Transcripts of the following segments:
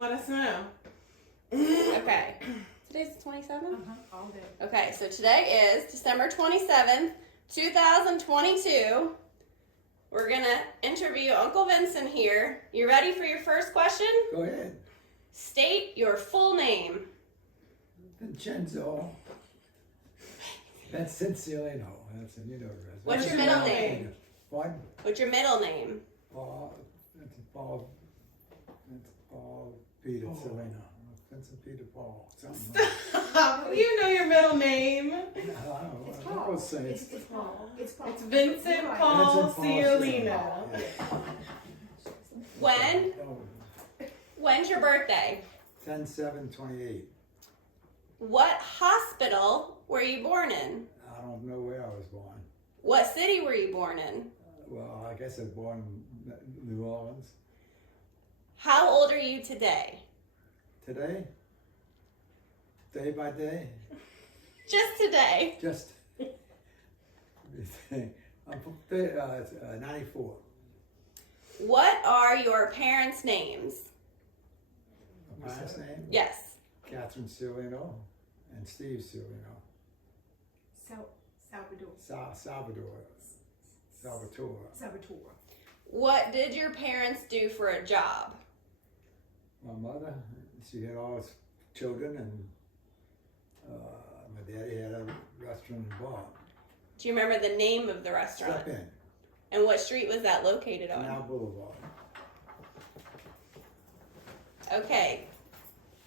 Let us know. Okay. Today's the 27th? All day. Okay, so today is December 27th, 2022. We're going to interview Uncle Vincent here. You ready for your first question? Go ahead. State your full name. Vincenzo. Vincent Cialino. That's a, you know. What's your middle name? What? What's your middle name? Paul. Paul Peter Cialino. Vincent Peter Paul. Something like You know your middle name. that. I don't know. It's I Paul. was saying It's Paul. It's Paul. It's Vincent Right. Paul Vincent Paul Cialino. When? Oh, When's your birthday? 10/7/28. What hospital were you born in? I don't know where I was born. What city were you born in? Well, I guess I was born in New Orleans. How old are you today? Today? Day by day? Just today. Just. I'm 94. What are your parents' names? My last name? Yes. Catherine Cialino and Steve Cialino. Salvador. Salvatore. What did your parents do for a job? My mother, she had all his children, and my daddy had a restaurant and bar. Do you remember the name of the restaurant? Step in, And what street was that located Canal on? Boulevard. Okay.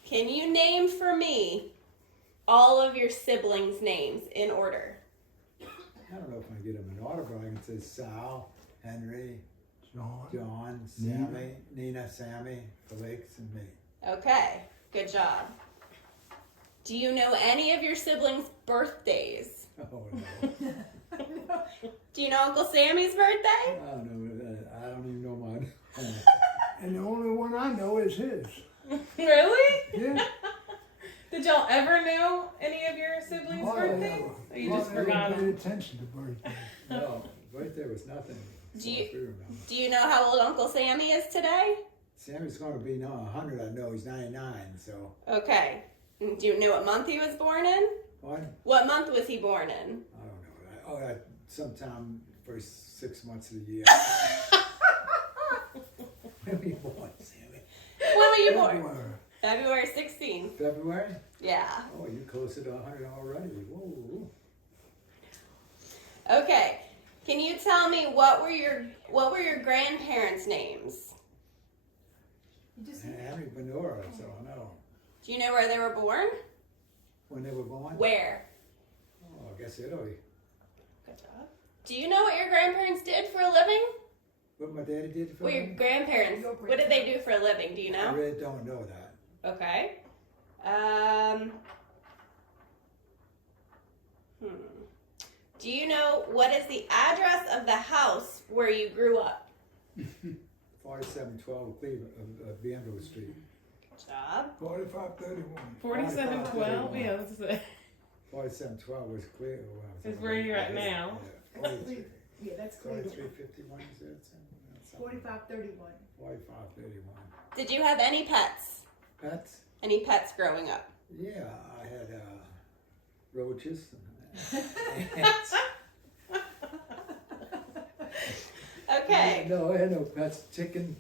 Can you name for me all of your siblings' names in order? I don't know if I can get them in order, but I can say Sal, Henry, John. John, Sammy, Nina, Sammy, Felix, and me. Okay. Good job. Do you know any of your siblings' birthdays? Oh no. Do you know Uncle Sammy's birthday? I don't know. I don't even know mine. And the only one I know is his. Really? Yeah. Did y'all ever know any of your siblings' birthdays? Or you just forgot Paid them? attention to birthdays. No, birthday was nothing. Do you- So I remember. Do you know how old Uncle Sammy is today? Sammy's going to be now 100. I know he's 99. So Okay. Do you know what month he was born in? what? What month was he born in? I don't know. Oh, sometime first 6 months of the year. When were you born, Sammy? When were you born? February. February 16th. February? Yeah. Oh, you're closer to 100 already. Whoa. Okay. Can you tell me what were your grandparents' names? You just Henry Benora, so I know. Do you know where they were born? When they were born? Where? Oh, I guess Italy. Good job. Do you know what your grandparents did for a living? What my daddy did for What your me? grandparents? What did they do for a living? Do you I know? really don't know that. Okay. Do you know what is the address of the house where you grew up? 4712 Cleveland, Bienville Street. Good job. 4531. 4712? Yeah, that's it. 4712 was clear. Is where you're at now. Yeah, 43. yeah, that's Cleveland. 4351 is that something? 4531. 4531. Did you have any pets? Pets? Any pets growing up? Yeah, I had roaches. And ants. Okay. No, I had no pets. Chicken.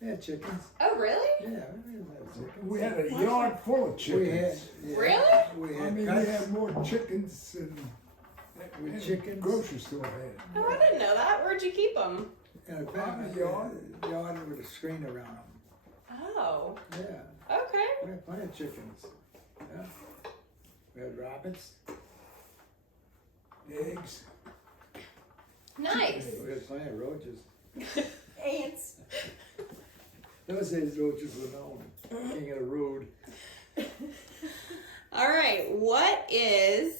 Yeah, chickens. Oh, really? Yeah, we didn't have chickens. We had a yard full of chickens. We had, yeah, Really? We I had mean, pets. we had more chickens than chickens. grocery store had. Oh, I didn't know that. Where'd you keep them? And a Yard. yard with a screen around them. Oh, Yeah, okay. we had plenty of chickens. Yeah. We had rabbits. Eggs. Nice. We had plenty of roaches. Ants. Those days roaches were known. King of the road. All right. What is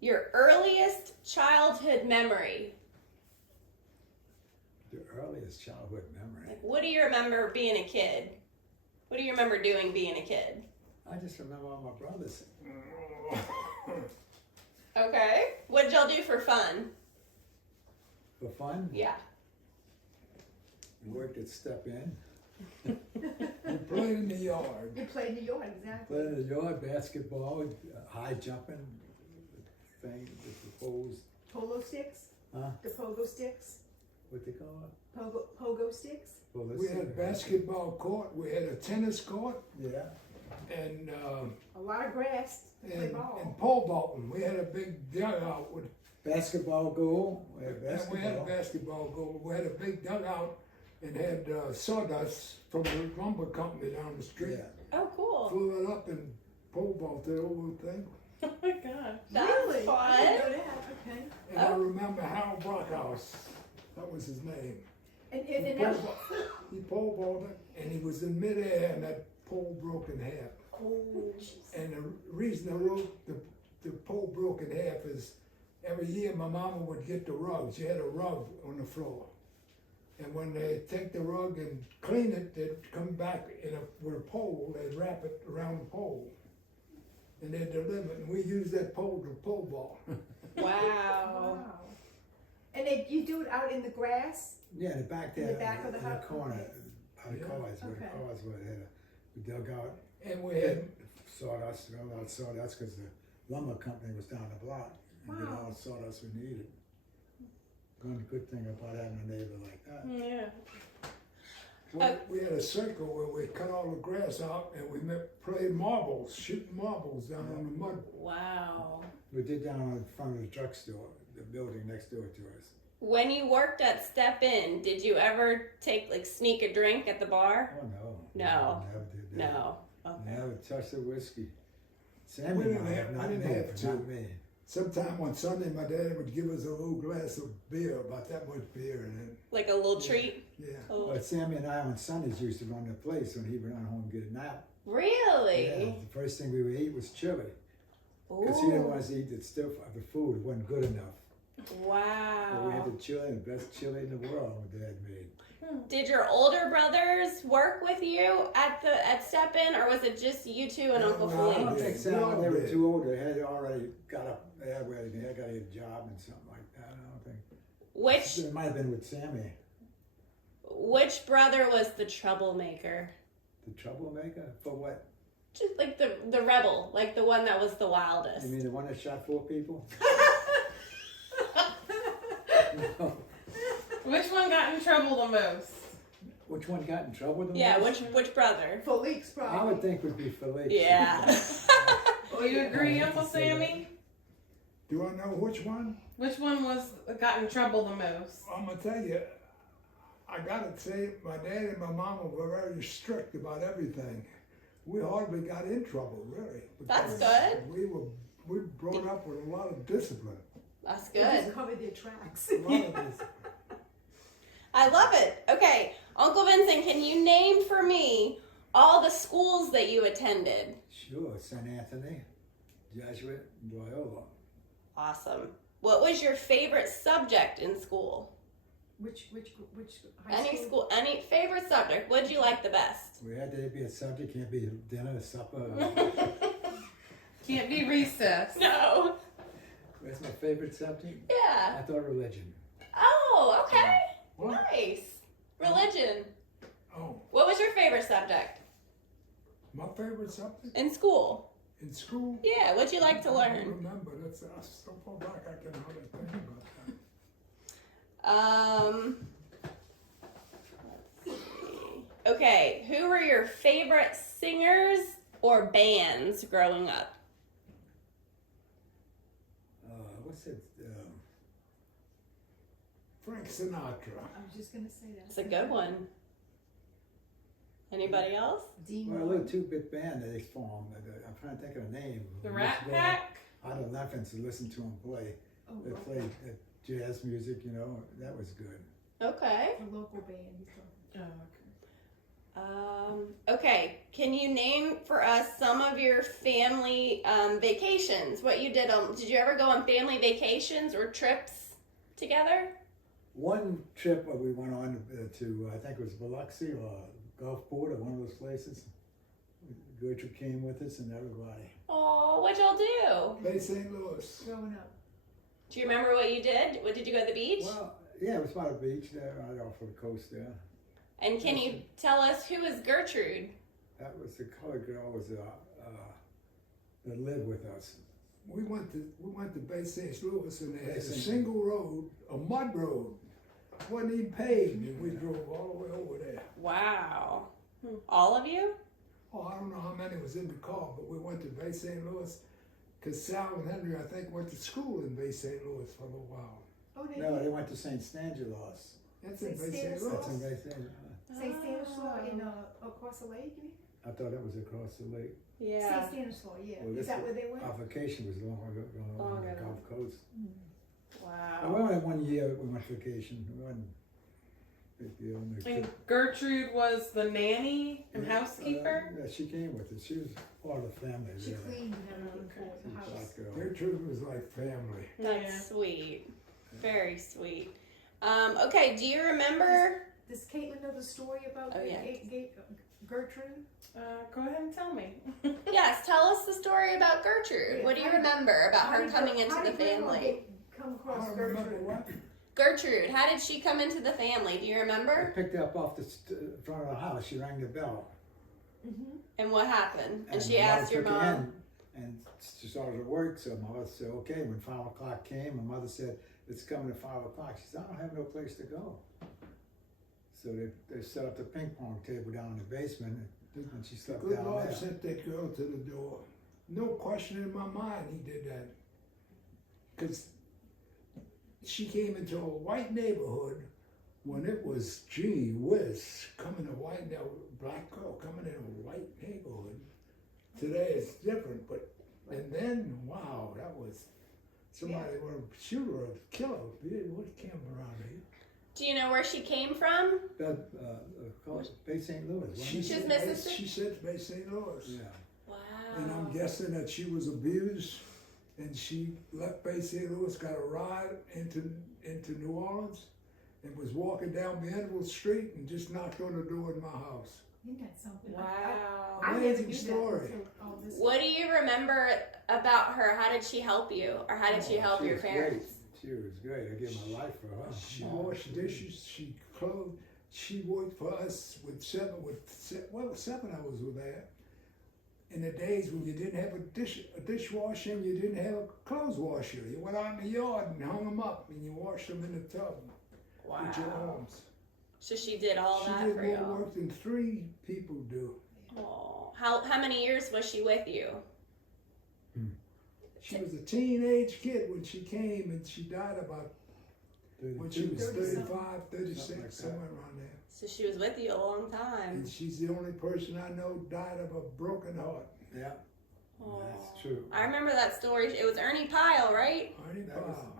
your earliest childhood memory? The earliest childhood memory. Like, what do you remember being a kid? What do you remember doing being a kid? I just remember all my brothers. Okay. What did y'all do for fun? For fun, Yeah. we worked at Step In. We played in the yard. You played in the yard, exactly. Playing in the yard, basketball, high jumping, thing with the poles, Polo sticks? huh? The pogo sticks? What they call it? Pogo sticks? Well, let's We see. had a basketball court, we had a tennis court, Yeah. and, A lot of grass to play and ball. pole vaulting. We had a big dugout with, Basketball goal. We had and we had a basketball. basketball goal. We had a big dugout and had sawdust from the lumber company down the street. Yeah. Oh, cool. Flew it up and pole vaulted the whole thing. Oh my gosh. That's Really? fun. I didn't know that, okay. And I remember Harold Brockhouse, that was his name. And He that, pole vaulted and he was in midair and that pole broke in half. oh, And the reason the pole broke in half is every year my mama would get the rug. She had a rug on the floor. And when they take the rug and clean it, they'd come back with a pole, they'd wrap it around the pole. And they'd deliver it, and we used that pole to pole vault. Wow. wow. And you do it out in the grass? Yeah, the back In there. the back of the in house? corner, Okay. by the Yeah. cars, where the Okay. cars were. We dug out And we had, sawdust, a lot of sawdust, because the lumber company was down the block. And did all the sawdust we needed. One good thing about having a neighbor like that. Yeah. we had a circle where we cut all the grass out and we played marbles, shooting marbles down on the mud. Wow. We did down in front of the drugstore, the building next door to us. When you worked at Step In, did you ever sneak a drink at the bar? Oh, no. No. Never did that. No. Okay. Never touched the whiskey. We Sammy didn't might have- have, we not didn't me, have but to. not me. Sometime on Sunday, my dad would give us a little glass of beer, about that much beer, and Like a little treat? then, yeah. Oh. But Sammy and I on Sundays used to run the place when he would run home and get a nap. Yeah, Really? the first thing we would eat was chili. Because he didn't want us to eat the stuff, the food, it wasn't good enough. So we had Wow. the chili, the best chili in the world my dad made. Did your older brothers work with you at Step In, or was it just you two and Uncle Well, I don't Philippe? think We so. all They were did. too old. They had already got up. They had got a job and something like that. I don't think. Which It might have been with Sammy, which brother was the troublemaker? the troublemaker. For what? Just like the rebel, like the one that was the wildest. You mean the one that shot 4 people? No. Which one got in trouble the most? Which one got in trouble the Yeah, most? which brother? Felix I probably. would think would be Philippe. Yeah. Do you agree, Uncle Sammy? Do I know which one? Which one got in trouble the most? I'm gonna tell you, I gotta say, my dad and my mama were very strict about everything. We hardly got in trouble, really. That's because good. We brought up with a lot of discipline. That's They good. just covered their tracks. A lot of discipline. I love it. Okay, Uncle Vincent, can you name for me all the schools that you attended? Sure, St. Anthony, Jesuit, and Loyola. Awesome. What was your favorite subject in school? Which high Any school, any favorite subject? What did you like the best? We had to be a subject, can't be dinner, supper. Can't be recess. No. That's my favorite subject. Yeah. I thought religion. Oh, okay. What? Nice. Religion. Oh, What was your favorite subject my favorite subject in school? in school? Yeah, what'd you like to I don't learn? remember. That's so far back I can hardly think about that. Let's see. Okay, who were your favorite singers or bands growing up? What's it? Frank Sinatra. I was just gonna say that. It's a good one. Anybody else? Dean Well, a Martin. little 2-bit band that they formed. I'm trying to think of the name. The We Rat used to go Pack? Adolescents to listen to them play. Oh, They well, played jazz music, you know. That was good. Okay. the local band. he's talking. Oh, Okay, can you name for us some of your family vacations? What you did did you ever go on family vacations or trips together? One trip we went on to I think it was Biloxi or Gulfport or one of those places. Gertrude came with us and everybody. Oh, what'd y'all do? Bay St. Louis. Growing up. Do you remember what you did? What did you go to the beach? Well, yeah, it was by the beach there, right off of the coast there. And can you tell us who is Gertrude? That was the colored girl that lived with us. We went to Bay St. Louis and they had a Bay St. single road, a mud road. Wasn't even paved, and we drove all the way over there. Wow. All of you? Oh, I don't know how many was in the car, but we went to Bay St. Louis because Sal and Henry, I think, went to school in Bay St. Louis for a little while. Oh, they No, did. they went to St. Stanislaus. That's in St. Bay St. Stanislaus? That's in Louis. Bay St. St. Stanislaus in across the lake. You mean? I thought that was across the lake. Yeah. St. Stanislaus, yeah. Well, Is this that was- where they went? Our vacation was long ago, Long on the ago. Gulf Coast. Wow. We only had 1 year we went vacation. We went big deal. And Gertrude was the nanny and housekeeper? Yeah, she came with us. She was part of the family. She really. cleaned and everything for She's the a house. black girl. Gertrude was like family. That's Yeah. sweet. Very sweet. Okay, do you remember? Does Caitlin know the story about Oh, yeah. Gertrude? Go ahead and tell me. Yes, tell us the story about Gertrude. Yeah, What do you how did- remember about How her did coming Ger- into how the did Grandma family? come I across don't remember Gertrude? what. Gertrude, how did she come into the family? Do you I remember? picked her up off the front of the house. She rang the bell. Mm-hmm. And what happened? And she my mother asked your took her mom. in, and she started to work, so my mother said, okay. When 5 o'clock came, my mother said, it's coming at 5 o'clock. She said, I don't have no place to go. So they set up the ping pong table down in the basement, and she The slept good down Lord there. sent that girl to the door. No question in my mind he did that. Because she came into a white neighborhood when it was, gee whiz, black girl coming in a white neighborhood. Today it's different, but, and then, wow, that was, somebody would have shoot her or kill her. What came around here? Do you know where she came from? Bay St. Louis. wasn't She it? She's said Mississippi? She said Bay St. Louis. Yeah. Wow. And I'm guessing that she was abused and she left Bay St. Louis, got a ride into New Orleans, and was walking down Bienville Street and just knocked on the door in my house. Isn't that something? Wow. I never Amazing knew story. that until all this. What do you remember about her? How did she help you? Or how did she help your was parents? Great. She was great. I gave my life for her. She washed dishes, she clothed, she worked for us with seven of us were there. In the days when you didn't have a dishwasher and you didn't have a clothes washer, you went out in the yard and hung them up and you washed them in the tub with your Wow. arms. So she did all She that did for more you. work than 3 people do. Oh, how many years was she with you? She was a teenage kid when she came, and she died about when she was 32. 35, 36, Something like that. somewhere around there. So she was with you a long time. And she's the only person I know died of a broken heart. Yeah, Oh. that's true. I remember that story. It was Ernie Pyle, right? Ernie That was- Pyle.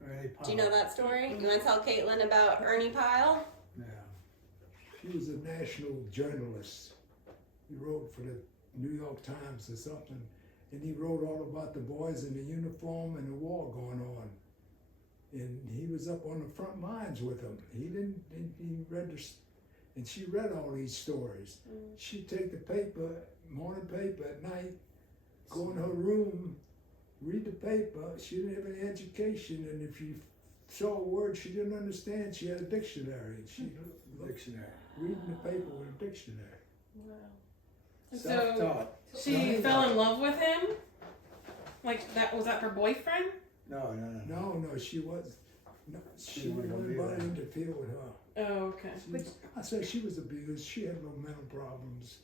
Very Do you know that story? You want to tell Caitlin about Ernie Pyle? Yeah. She was a national journalist. He wrote for the New York Times or something. And he wrote all about the boys in the uniform and the war going on. And he was up on the front lines with them. He read and she read all these stories. She'd take the paper, morning paper at night, go in her room, read the paper. She didn't have any education, and if you saw a word she didn't understand, she had a dictionary. And she Dictionary. reading the paper with a dictionary. So Self-taught. she fell in love with him? Like that was that her boyfriend? No. No, she was. No, she wouldn't wouldn't believe let that. interfere with her. Oh, okay. I said she was abused. She had no mental problems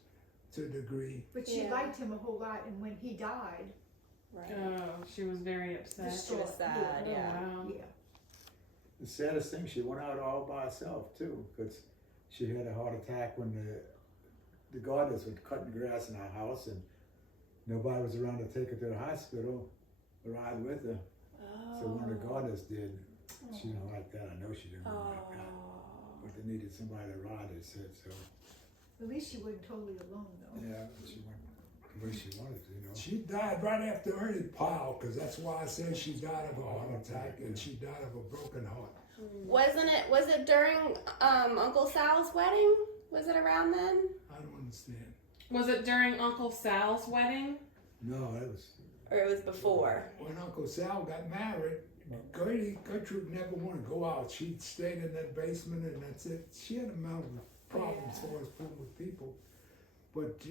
to a degree. But she Yeah. liked him a whole lot, and when he died, Right. Oh, she was very upset. She was sad, Oh, yeah. wow. yeah. The saddest thing, she went out all by herself too, because she had a heart attack when the gardeners were cutting grass in our house, and nobody was around to take her to the hospital, ride with her. So one of the gardeners did. She didn't like that. I know she didn't like that. But they needed somebody to ride, they said. So At least she wasn't totally alone, though. yeah, she went the way she wanted to, She died right after Ernie Pyle, because that's why I said she died of a heart attack and she died of a broken heart. Was it during Uncle Sal's wedding? Was it around then? I don't understand. Was it during Uncle Sal's wedding? No, it was. Or it was before? When Uncle Sal got married, Gertrude never wanted to go out. She stayed in that basement and that's it. She had a mental problems for us poor people. But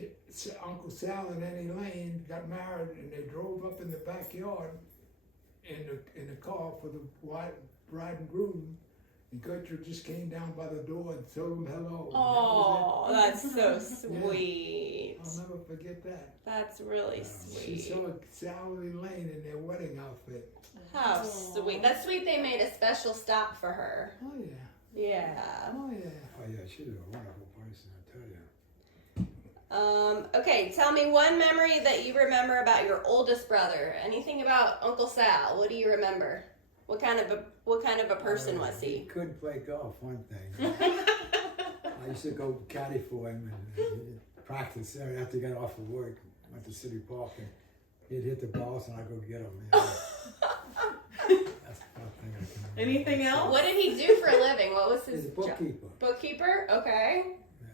Uncle Sal and Annie Lane got married, and they drove up in the backyard in the car for the bride and groom. And Gertrude just came down by the door and told them hello. Oh, that's so sweet. I'll never forget that. That's really She sweet. saw Sal and Lane in their wedding outfit. How sweet. That's sweet they made a special stop for her. Oh yeah. Yeah. Oh yeah. Oh yeah, she's a wonderful person, I tell you. Okay, tell me one memory that you remember about your oldest brother. Anything about Uncle Sal? What do you remember? What kind of a person was He he? couldn't play golf, one thing. I used to go caddy for him and practice there after he got off of work. Went to City Park and he'd hit the balls and I'd go get him. That's the one thing I can remember. Anything else? What did he do for a living? What was his He's a job? bookkeeper. Bookkeeper? Okay. Yeah.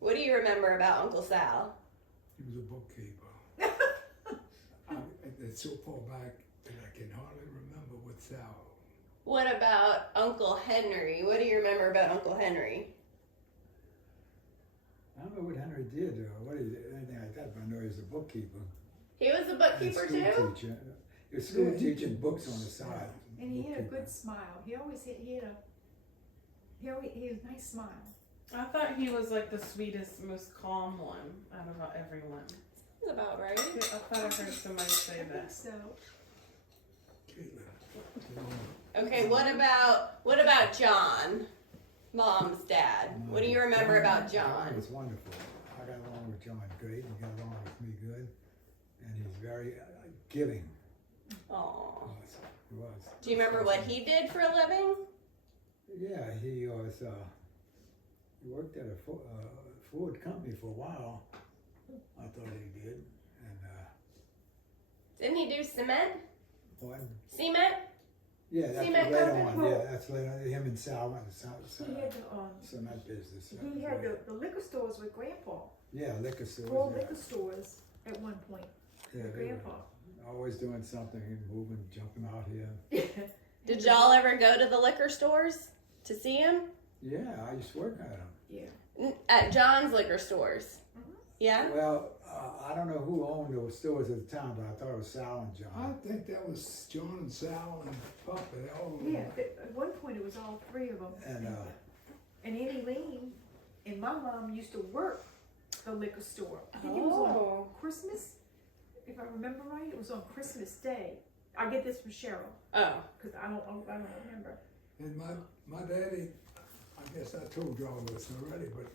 What do you remember about Uncle Sal? He was a bookkeeper. It's so far back that I can hardly remember what Sal. What about Uncle Henry? What do you remember about Uncle Henry? I don't know what Henry did or what he did, anything like that, but I know he was a bookkeeper. He was a And bookkeeper school too? teacher. He was school Yeah, he- teaching books on the side. And he had a Bookkeeper. good smile. He always had he had a nice smile. I thought he was like the sweetest, most calm one out of everyone. That's about right. I thought I heard somebody say I think that. so. Okay, what about John? Mom's dad. What do you remember about John John? was wonderful. I got along with John great. He got along with me good. And he's very giving. Aw. He was. Do you remember what he did for a living? Yeah, he was. He worked at a Ford company for a while. I thought he did. And Didn't he do cement? what? Cement? Yeah, that's Cement later company? on. Yeah, that's later on. Him and Sal went to He had the cement business. he had the liquor stores with Grandpa. Yeah, liquor stores. 4 yeah. liquor stores at one point Yeah, with they were Grandpa. always doing something, moving, jumping out here. Did y'all ever go to the liquor stores to see him? Yeah, I used to work at them. Yeah. At John's liquor stores. Mhm. Yeah? Well, I don't know who owned those stores at the time, but I thought it was Sal and I John. think that was John and Sal and Papa. They all. Yeah. At one point it was all 3 of them. And And Annie Lean and my mom used to work the liquor store. I think it was on Christmas, if I remember right. It was on Christmas Day. I get this from Cheryl Oh. because I don't remember. And my daddy, I guess I told y'all this already, but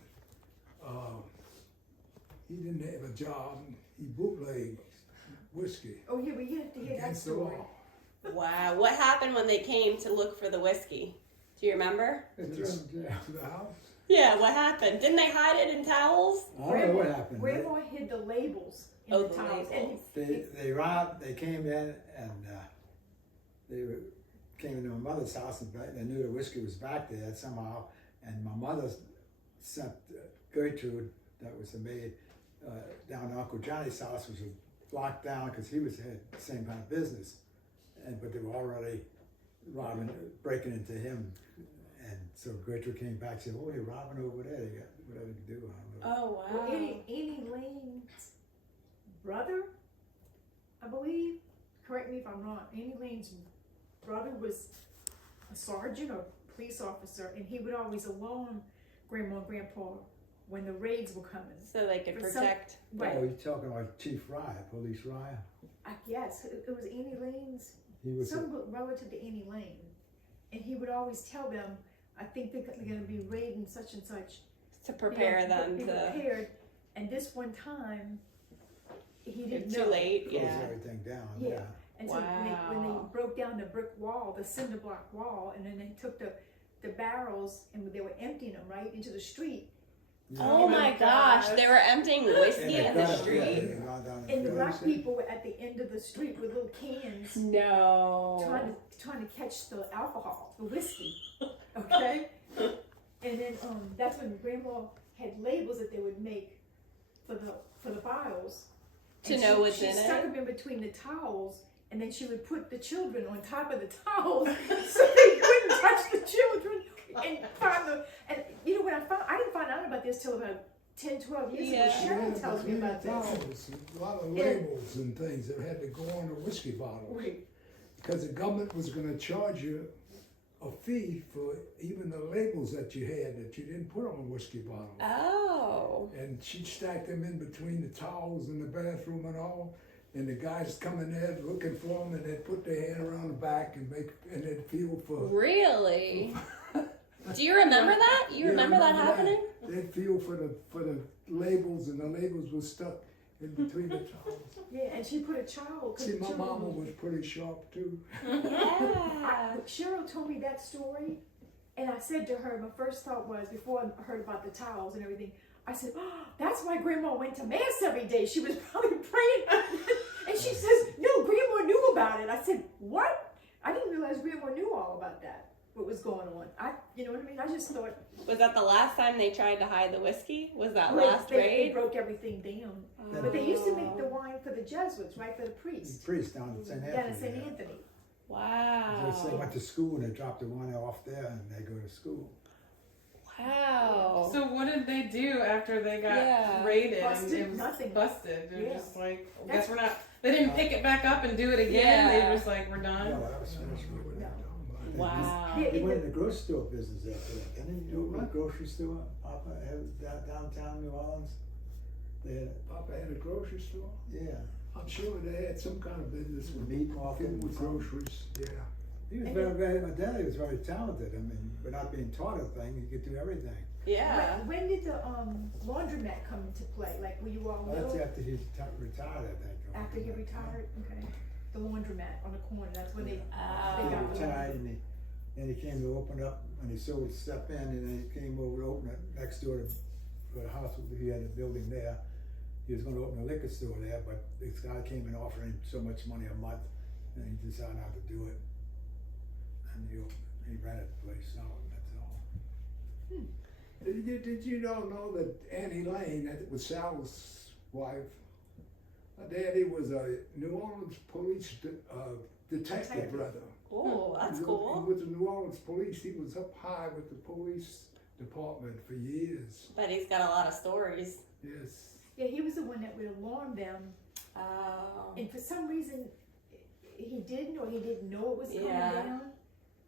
he didn't have a job. He bootlegged whiskey Oh yeah, but you have to hear that against the story. law. Wow. What happened when they came to look for the whiskey? Do you remember? they threw him in jail. To the house. Yeah, what happened? Didn't they hide it in towels? I don't know what happened. Grandma hid the labels in Oh, the the towels. labels. They robbed. They came in and came into my mother's house and they knew the whiskey was back there somehow. And my mother sent Gertrude, that was the maid, down to Uncle Johnny's house, which was locked down because he had the same kind of business. But they were already breaking into him. And so Gertrude came back and said, "Oh, they're robbing over there. They got whatever to do." I don't know. Oh, Well, wow. Annie Lane's brother, I believe, correct me if I'm wrong, Annie Lane's brother was a sergeant or police officer, and he would always alarm Grandma and Grandpa when the raids were coming. So they could For some- protect. Right, Oh, you're talking about Chief Rye, Police Rye? I guess, it was Annie Lane's, He was a, some relative to Annie Lane. And he would always tell them, I think they're gonna be raiding such and such. To prepare You know, them be to. prepared. And this one time, he didn't Too know. late, closed yeah. everything down, Yeah. yeah. And so when they Wow. broke down the brick wall, the cinder block wall, and then they took the barrels and they were emptying them right into the street. Oh my gosh, they were emptying whiskey in the street? And the black people were at the end of the street with little cans No. trying to catch the alcohol, the whiskey. Okay? And then that's when Grandma had labels that they would make for the bottles. To And know what's she in stuck it? them in between the towels, and then she would put the children on top of the towels so they couldn't touch the children and find the. And you know when I didn't find out about about 10, 12 years Yeah. ago. Cheryl tells me about this. A lot of labels and things that had to go on the whiskey bottle. Wait, Because the government was going to charge you a fee for even the labels that you had that you didn't put on a whiskey bottle. Oh. And she'd stack them in between the towels in the bathroom and all. And the guys come in there looking for them, and they'd put their hand around the back and they'd feel for. Really? Do you remember that? You Yeah, remember that remember happening? They'd feel for the labels, and the labels were stuck in between the towels. yeah, and she put a child. See, my mama was pretty sharp too. Yeah. Cheryl told me that story, and I said to her, my first thought was, before I heard about the towels and everything, I said, oh, that's why Grandma went to Mass every day. She was probably praying. And she says, no, Grandma knew about it. I said, what? I didn't realize Grandma knew all about that, what was going on. You know what I mean? I just thought. Was that the last time they tried to hide the whiskey? Was that Well, last they raid? broke everything down. But they used to make the wine for the Jesuits, right, for the priests. The priest down at St. Down Anthony. at St. yeah. Anthony. Wow. Just they went to school and they dropped the wine off there and they go to school. Wow. So what did they do after they got Yeah. raided Busted? and it was Nothing. busted? They're Yeah. just like, I guess we're not. They didn't pick it back up and do it again. Yeah. They were just like, we're No, done. that was finished with it. Wow. Yeah, He went in the grocery store business after that. Didn't he do a grocery store? Papa had downtown New Orleans. They had, Papa had a grocery store. yeah, I'm sure they had some kind of business the with meat market. with and something. groceries. Yeah. He was very, my daddy was very talented. I mean, without being taught a thing, he could do everything. Yeah. When did the laundromat come into play? Like, were you all That's little? after he retired, I think. After he retired? Okay. The laundromat on the corner, that's when they Oh. He got the retired and he came to open up and he sold Step In and then he came over to open it next door to the house. He had a building there. He was going to open a liquor store there, but this guy came and offered him so much money a month and he decided not to do it. And he rented the place out, and that's all. Did you know that Annie Lane, that was Sal's wife, her daddy was a New Orleans police detective brother. Oh, that's He cool. was with the New Orleans police. He was up high with the police department for years. But he's got a lot of stories. Yes. Yeah, he was the one that would alarm them. Oh. And for some reason, he didn't or he didn't know it was coming Yeah. down.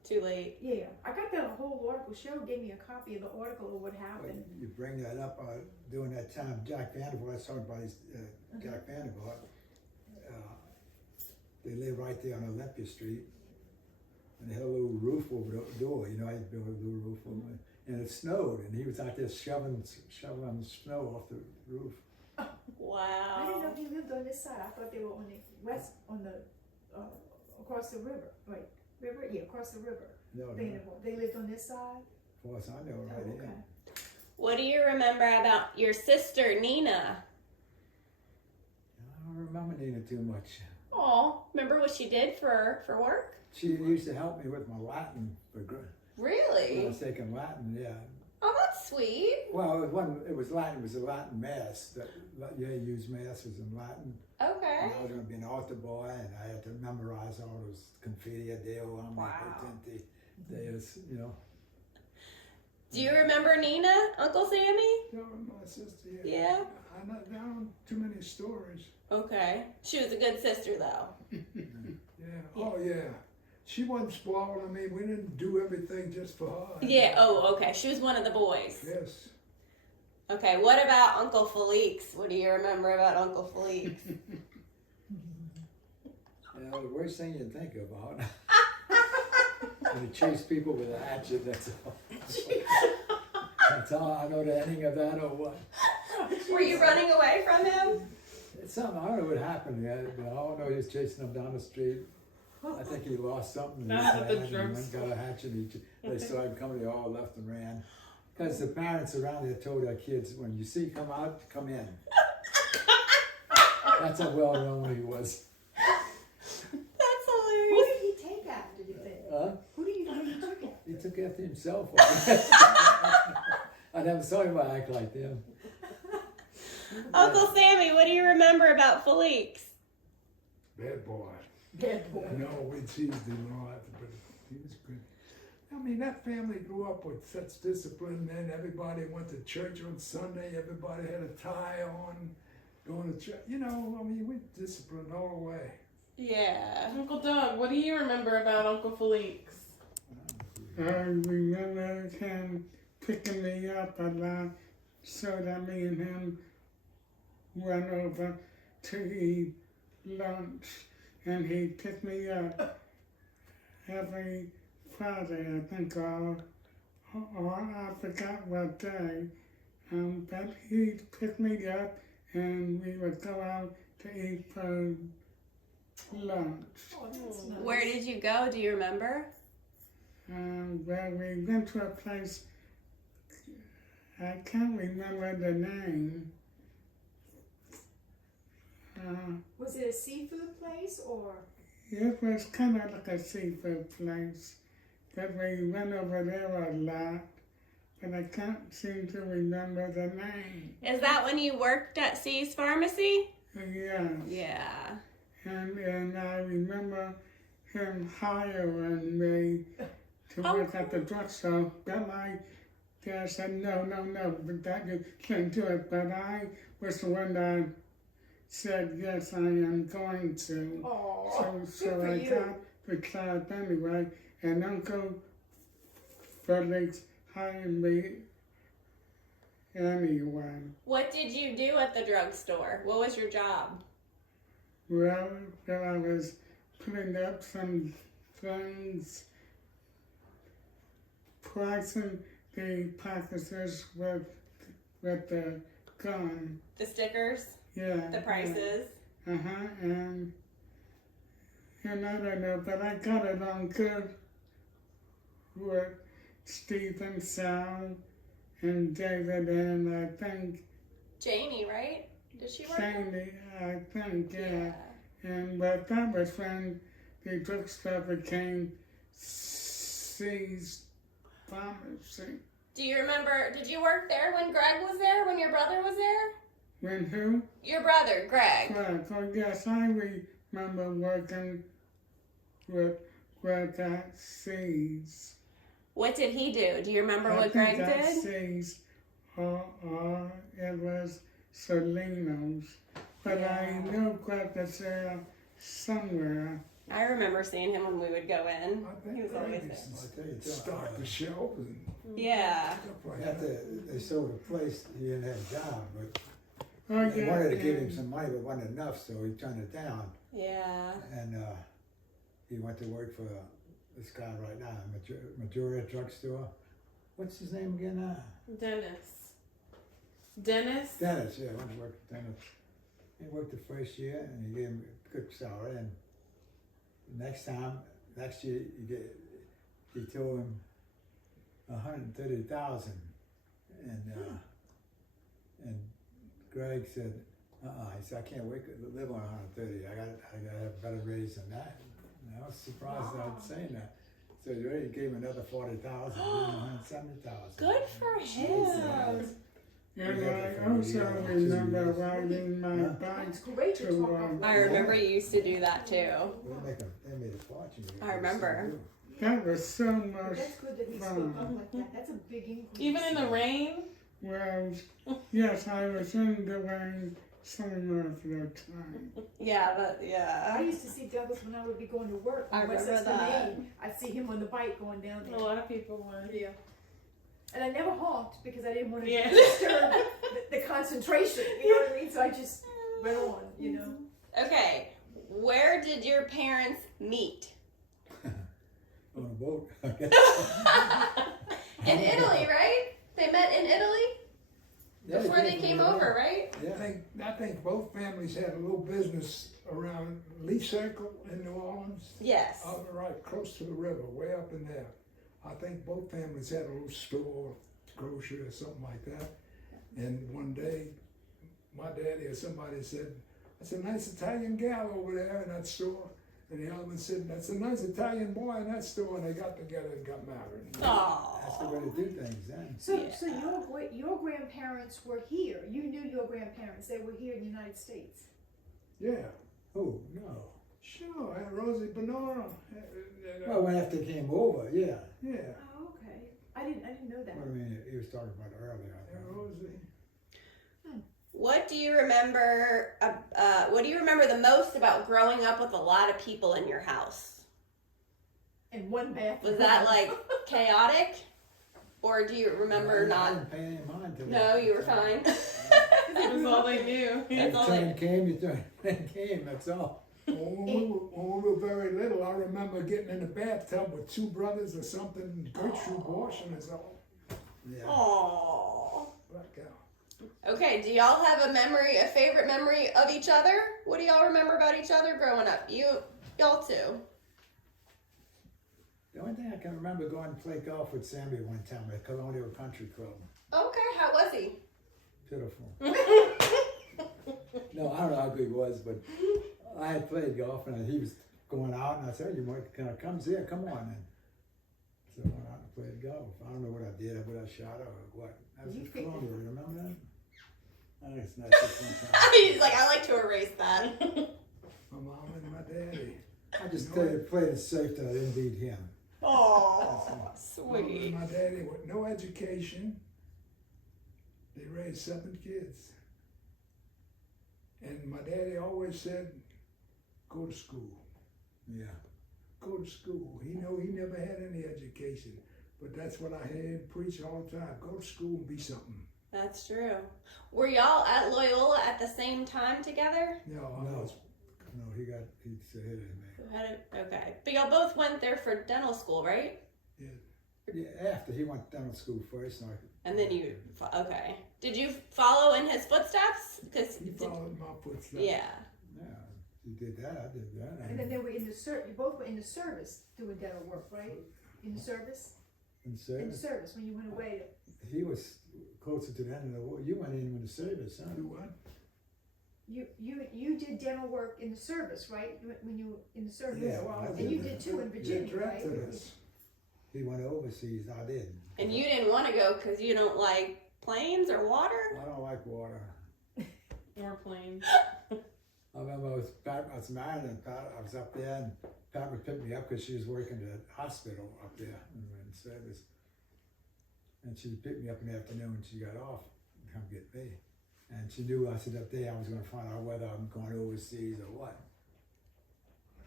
Too late. Yeah, I got the whole article. Cheryl gave me a copy of the article of what But happened. you bring that up during that time. Jack Vanderbilt, I was talking about Jack Vanderbilt. They lived right there on Olympia Street, and they had a little roof over the door. You know, I built a little roof over it, and it snowed, and he was out there shoveling the snow off the roof. Wow. I didn't know he lived on this side. I thought they were on the west, on the across the river. Right, river? Yeah, across the river. No, They lived on this side. as far as I know, right Oh, here. okay. What do you remember about your sister, Nina? I don't remember Nina too much. Oh, remember what she did for work? She used to help me with my Latin when I Really? was taking Latin. Yeah. Oh, that's sweet. Well, it was Latin. It was a Latin mass. That you used masses in Latin. Okay. And I was going to be an altar boy, and I had to memorize all those Confidia Deo, Wow. Potenti, Deus, you know. Do you remember Nina, Uncle Sammy? No, my sister. Yeah. I'm not down too many stories. Okay. She was a good sister, though. Yeah. Oh yeah. She wasn't spoiling me. We didn't do everything just for her. Yeah. Oh, okay. She was one of the boys. Yes. Okay. What about Uncle Felix? What do you remember about Uncle Felix? You know, the worst thing you think about. When you chase people with a hatchet, that's all. That's all. I know the ending of that or what. Were you running away from him? It's something, I don't know what happened. But I don't know, he was chasing them down the street. I think he lost something in his Not at the hand and drugstore. got a hatchet. They saw him coming, they all left and ran. Because the parents around there told their kids, when you see come out, come in. That's how well known he was. That's Who hilarious. did he take after, you think? Who do you think he took after? He took after himself, I guess. I never saw him act like them. Uncle Sammy, what do you remember about Felix? Bad boy. Bad boy. No, we teased him a lot, but he was good. I mean, that family grew up with such discipline. Then everybody went to church on Sunday. Everybody had a tie on, going to church. You know, I mean, we disciplined all the way. Yeah. Uncle Doug, what do you remember about Uncle Felix? I remember him picking me up a lot so that me and him went over to eat lunch, and he picked me up every Friday, I think, or I forgot what day, but he'd pick me up and we would go out to eat for lunch. Oh, that's nice. Where did you go? Do you remember? Well, we went to a place, I can't remember the name. Was it a seafood place or? It was kind of like a seafood place, but we went over there a lot, but I can't seem to remember the name. Is that when you worked at C's Pharmacy? Yeah, Yeah. and I remember him hiring me to work at the drugstore, but my dad said, no, but that you can't do it, but I was the one that said, yes, I am going to. Oh, So I got the job anyway, and Uncle Felix hired me anyway. What did you do at the drugstore? What was your job? Well, I was putting up some things, pricing the packages with the gun. The stickers? Yeah. The prices? And I don't know, but I got it on good with Steve and Sal and David and I think Janie, right? Did she work there? Sandy, I think, yeah. But that was when the drugstore became C's Pharmacy. Do you remember, did you work there when Greg was there, when your brother was there? When who? Your brother, Greg. Oh yes, I remember working with Greg at C's. What did he do? Do you remember what Greg I think at did? C's, it was Salinos. But I know Greg was there somewhere. I remember seeing him when we would go in. I He think was always they there. I'll tell you, stock the shelves and Yeah. stuff like after that. they sold the place, he didn't have a job, but Oh they yeah. wanted to give him some money, but wasn't enough, so he turned it down. Yeah. And he went to work for this guy right now, Majora Drugstore. What's his name again? Dennis. Dennis, yeah, I went to work for Dennis. He worked the first year and he gave him a good salary. And next year, he told him 130,000. And Greg said, he said, I can't live on 130. I gotta have a better raise than that. And I was surprised at him saying that. So he already gave him another 40,000, 170,000. Good for him. And I also remember riding my bike It's great to to talk about. I remember you used to do that too. They made a fortune. I remember. That was so But much that's good that he spoke up like that. That's a big increase. Even in the rain? well. Yes, I was in the rain some of the time. Yeah, but I yeah. used to see Douglas when I would be going to work. I on West remember that. Esplanade. I'd see him on the bike going down A there. lot of people were. Yeah. And I never honked because I didn't want to Yeah. disturb the concentration. You know what I mean? So I just went on, you know. Okay, where did your parents meet? On a boat. In Italy, right? They met in Italy Yeah, before they came over, right? Yeah. I think both families had a little business around Lee Circle in New Orleans. Yes. Out right close to the river, way up in there. I think both families had a little store, grocery or something like that. And one day, my daddy or somebody said, "That's a nice Italian gal over there in that store." And the other one said, "That's a nice Italian boy in that store." And they got together and got married. That's the Aww. way to do things then. So, Yeah. so your grandparents were here. You knew your grandparents. They were here in the United States. Yeah, Oh, no. sure. And Rosie Benora. Well, when after they came over, yeah. Yeah. didn't know that. What I mean, he was talking about earlier. I And thought. Rosie, What do you remember? What do you remember the most about growing up with a lot of people in your house? In one bathroom. Was that like chaotic, or do you remember I not? didn't pay any mind to that. No, you were fine. That was all they knew. The That's all train came, you train came, that's all. when we were very little, I remember getting in the bathtub with two brothers or something, Gertrude washing us all. Yeah. Aww. Black out. Okay, do y'all have a favorite memory of each other? What do y'all remember about each other growing up? Y'all too. The only thing I can remember going to play golf with Sammy one time at Colonial Country Club. Okay, how was he? Pitiful. No, I don't know how good he was, but I had played golf and he was going out and I said, you might kind of come here, come on. And so I went out and played golf. I don't know what I did, whether I shot or what. That was in Columbia, remember that? I think it's not just one time. He's like, I like to erase that. My mom and my daddy. I just played it safe that I didn't beat him. Aww, Mom sweet. and my daddy with no education. They raised 7 kids. And my daddy always said, go to school. Yeah. Go to school. He never had any education. But that's what I heard him preach all the time. Go to school and be something. That's true. Were y'all at Loyola at the same time together? No, No, he's ahead of me. Okay. But y'all both went there for dental school, right? Yeah, after he went to dental school first. And then you, okay. Did you follow in his footsteps? Cause he followed my footsteps. yeah. Yeah, he did that, I did that. And then they were in the you both were in the service doing dental work, right? In the service? In In the service, service, when you went away. he was closer to the end of the war. You went in with the service, huh? Do what? You did dental work in the service, right? When you were in the service. Yeah, I And you did. did too in Virginia, They right? drafted us. He went overseas, I didn't. And you didn't want to go because you don't like planes or water? I don't like water. More planes. I remember I was married and Pat, I was up there and Pat would pick me up because she was working at the hospital up there in service. And she'd pick me up in the afternoon when she got off and come get me. And she knew I said that day I was going to find out whether I'm going overseas or what.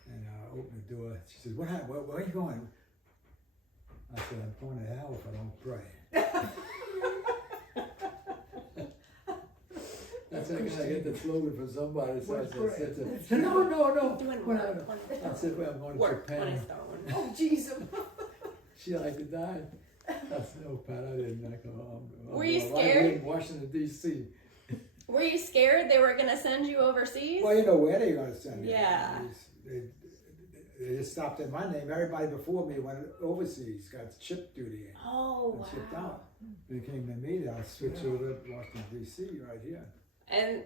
And I opened the door. She said, where are you going? I said, I'm going to hell if I don't pray. That's how I get the slogan from somebody. So I said, no. Doing Well, work. I said, well, I'm going to Work Japan. 20 stone. Oh, jeez. She like to die. I said, no, Pat, I didn't. I go home. Were you I'm right scared? here in Washington, D.C. Were you scared they were gonna send you overseas? Well, you know where they're going to send me. Yeah. They just stopped at my name. Everybody before me went overseas, got shipped duty Oh and shipped wow. out. When it came to me, I switched over to Washington, D.C. right here. And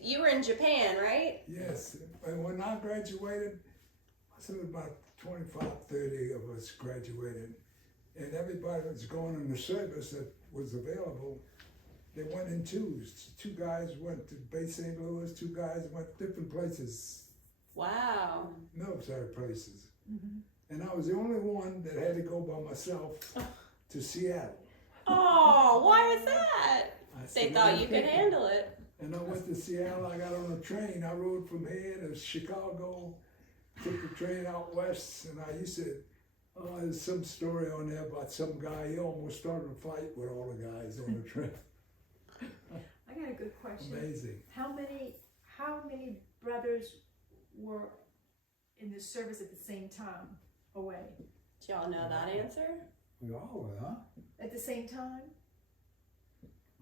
you were in Japan, right? Yes. And when I graduated, I said about 25, 30 of us graduated. And everybody was going in the service that was available. They went in twos. 2 guys went to Bay St. Louis, 2 guys went different places, Wow. military places. Mm-hmm. And I was the only one that had to go by myself to Seattle. Oh, why was that? I They said, thought you could "Okay." handle it. And I went to Seattle, I got on a train, I rode from here to Chicago, took the train out west, and I used to, there's some story on there about some guy, he almost started a fight with all the guys on the train. I got a good question. Amazing. How many brothers were in the service at the same time away? Do y'all know that answer? We all were, huh? At the same time?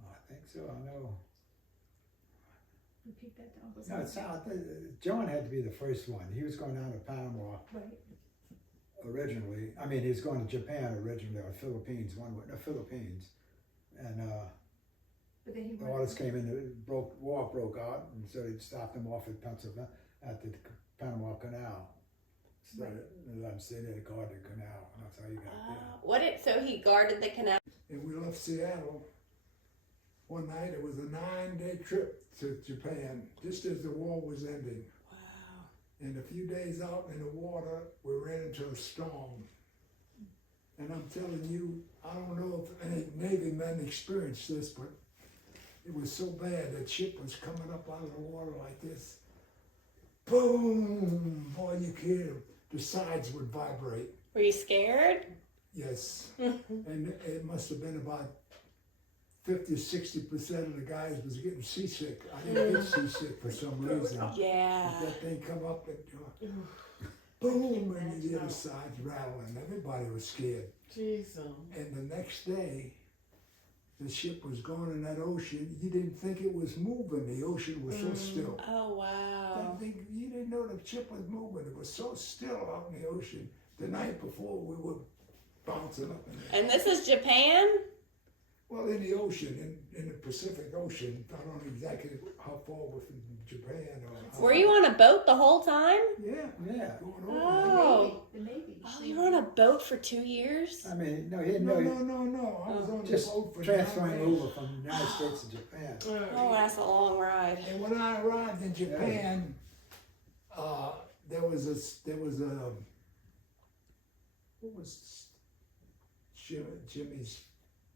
I think so. I know. Repeat that down. No, it's not. John had to be the first one. He was going down to Panama Right. originally. I mean, he was going to Japan originally, or Philippines, the Philippines. And But then he the went. orders came in, war broke out, and so they stopped him off at Pennsylvania, at the Panama Canal. So let him stay there to guard the canal. And that's how he got there. So he guarded the canal. And we left Seattle. One night, it was a 9-day trip to Japan, just as the war was ending. Wow. And a few days out in the water, we ran into a storm. And I'm telling you, I don't know if any Navy men experienced this, but it was so bad that ship was coming up out of the water like this. Boom! Boy, you could hear the sides would vibrate. Were you scared? Yes. And it must have been about 50 or 60% of the guys was getting seasick. I didn't get seasick for some reason. Yeah. That thing come up and boom, and you hear the sides rattling. Everybody was scared. Jesus. And the next day, the ship was going in that ocean. You didn't think it was moving. The ocean was so still. Oh, wow. You didn't know the ship was moving. It was so still out in the ocean. The night before, we were bouncing up in there. And this is Japan? Well, in the ocean, in the Pacific Ocean. I don't know exactly how far we're from Japan. Or Were you on a boat the whole time? Yeah, Yeah. going over. Oh. The Navy. Oh, you were on a boat for 2 years? I mean, no, he didn't No, know. no. I was on Just the boat for transferring 9 days. over from the United States to Japan. Oh, that's a long ride. And when I arrived in Japan, there was what was Jimmy's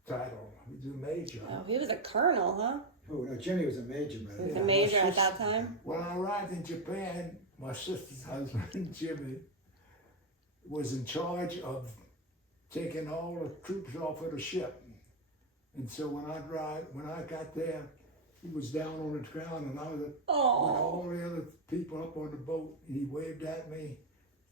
title? He was a major. Oh, he was a colonel, huh? Oh, no, Jimmy was a major, but He was Yeah, a my major at sister- that time? When I arrived in Japan, my sister's husband, Jimmy, was in charge of taking all the troops off of the ship. And so when I got there, he was down on the ground, and I was with Oh. all the other people up on the boat. He waved at me.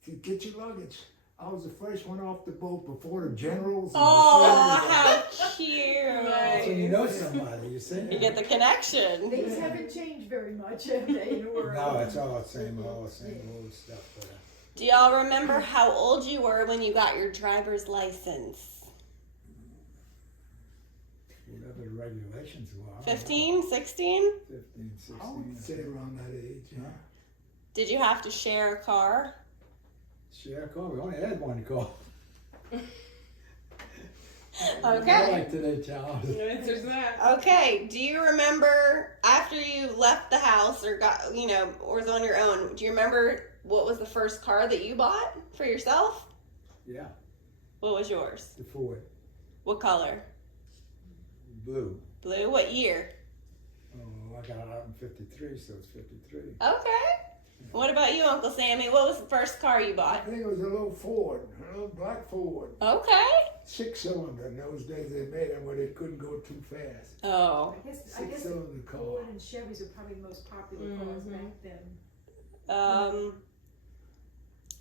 He said, "Get your luggage." I was the first one off the boat before the generals. And Oh, before how that's cute. when you know somebody, you see? You get the connection. Things haven't changed very much, have they, in the world? No, it's all the same old stuff. But, Do y'all remember how old you were when you got your driver's license? whatever the regulations were. 15, 16? 15, 16. I would say around that age. Yeah. Huh? Did you have to share a car? Share a car. We only had one car. Okay. I like today, child. No answer's that. Okay, do you remember after you left the house or got, or was on your own, do you remember what was the first car that you bought for yourself? Yeah, What was yours? the Ford. What color? Blue. Blue? What year? Oh, I got it out in 53, so it's 53. Okay. What about you, Uncle Sammy? What was the first car you I bought? think it was a little Ford, a little black Ford. Okay. 6-cylinder. In those days they made them where they couldn't go too fast. Oh. I guess 6-cylinder car. Ford and Chevys are probably the most popular cars Mhm. back then.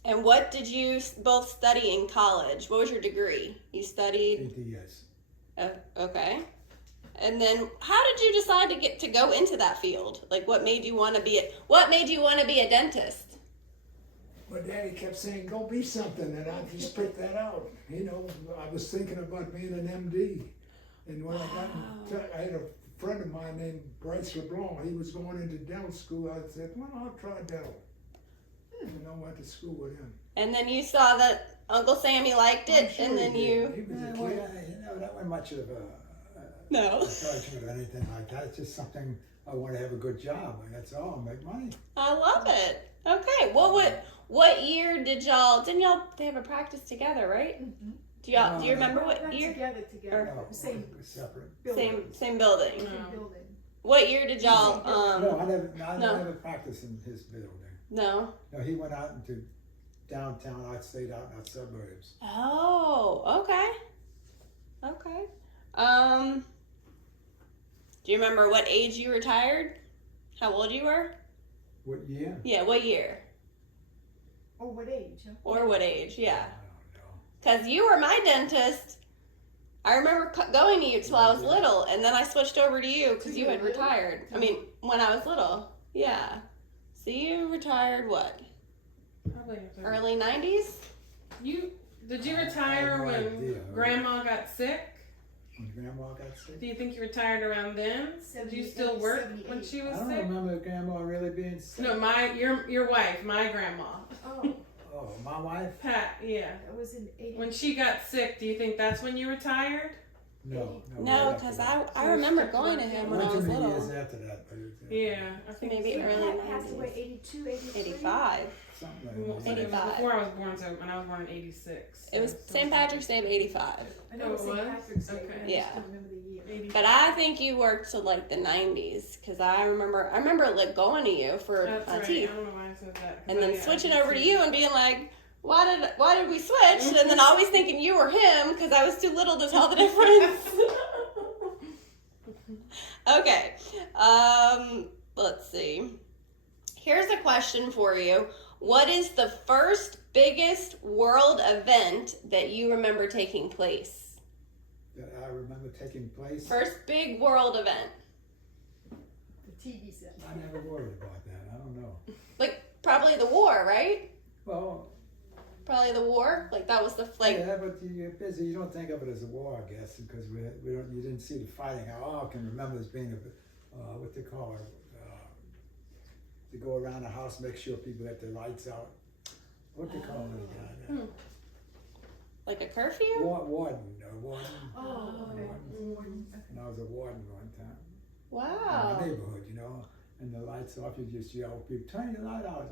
And what did you both study in college? What was your degree? You studied. ATS. Okay. And then, how did you decide to go into that field? Like, what made you want to be a dentist? My daddy kept saying, "Go be something," and I just picked that out. I was thinking about being an MD, and when I had a friend of mine named Bryce LeBlanc. He was going into dental school. I said, "Well, I'll try dental," and I went to school with him. And then you saw that Uncle Sammy liked it, I'm sure and then he you. did. He was a Well, kid. that wasn't much of a No. encouragement or anything like that. It's just something I want to have a good job, and that's all. Make money. I love it. Okay. What year did they have a practice together, right? Mm-hmm. Do you remember Not what year? Together. No, Same separate. building. Same building. No. Same building. What year did y'all No, I never no. practiced in his building. No. No, he went out into downtown. I stayed out in our suburbs. Oh, okay. Okay. Do you remember what age you retired? How old you were? What year? Yeah, what year? Or what age? Huh? Or what age? Yeah. I don't know. Because you were my dentist. I remember going to you till I was little, and then I switched over to you because you had retired. I mean, when I was little. Yeah. So you retired what? Probably Early 90s? Did you I have retire no when idea. Grandma got sick? When Grandma got sick? Do you think you retired around then? Did you still work when she I was don't sick? remember Grandma really being sick. No, your wife, my grandma, Oh, Oh, my wife? Pat. Yeah. that was in 80. When she got sick, do you think that's when you retired? No, because I remember going to him when I was years little. after that, but Yeah, I think Maybe so. early Pat passed away 90s. 82, 83. 85. something Well, like so that. it was 85. before I was born, so when I was born in '86. It was St. Patrick's Day of 85. I know it was Oh, St. it was? Patrick's Day, Okay. but I Yeah. just don't remember the year. 85. But I think you worked till like the 90s because I remember like going to you for That's a right. tea I don't know why I said that. and then switching over to you and being like, why did we switch? And then always thinking you were him because I was too little to tell the difference. Okay, let's see. Here's a question for you. What is the first biggest world event that you remember taking place? That I remember taking place. First big world event. The TV set. I never worried about that. I don't know. Like, probably the war, right? Well, Probably the war. Like, that was the, like, yeah, but you're busy. You don't think of it as a war, I guess, because we don't. You didn't see the fighting. I can remember this being what they call it, to go around the house, make sure people have their lights out. What they call it again? like a curfew? Warden. Oh, okay. Warden. And I was a warden one time. In Wow. the neighborhood, and the lights off. You just yell, "People, turn your light out!"